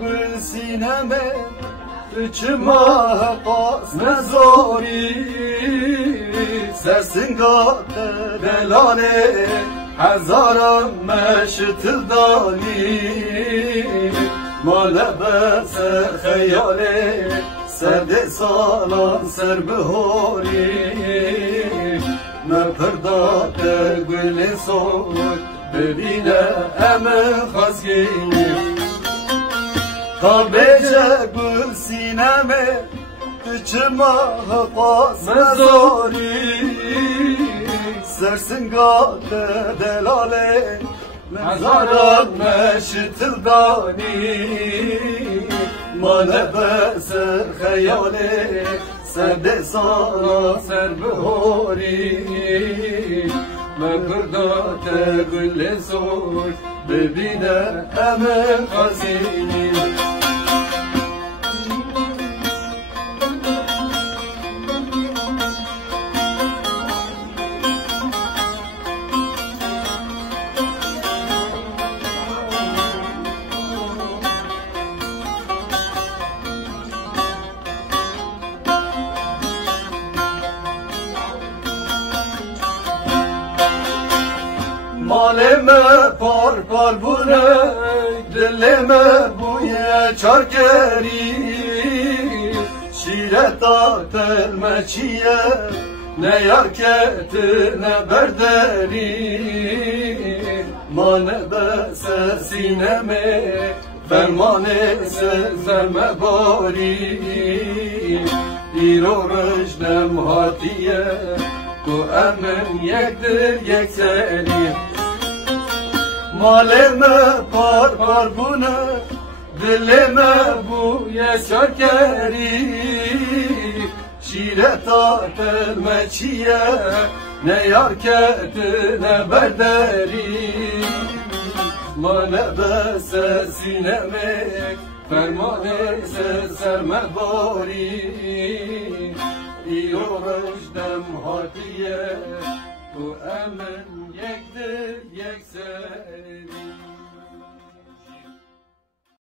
gül sineme içime pas mezari sesin gâte delale هزارم مشتل دانی مال بس خیاله سرد سالان سر بهاری مپردات گل سوک ببینه امه خزگینی تا بیجه گل سینمه چما پاس مزاری سرسنگات دلاله مزارم مشتل دانی مال بس خیاله سرد سالا سر بهاری مپردات گل سوک ببینه همه خزینی مالمه پار پار بونه دلمه بوی چارکری شیرتا تلمه چیه نه یارکت نه بردری مانه بس سینمه فرمانه سزمه باری ایرو رجنم هاتیه تو امن یک در یک سری مالمه پار پار بونه دلمه بوی چارکری شیرتا تلمه چیه نه یارکت نه بردری مانه بس سینمک فرمانه سرمه باری ایو رجدم هاتیه تو امن یک در یک سری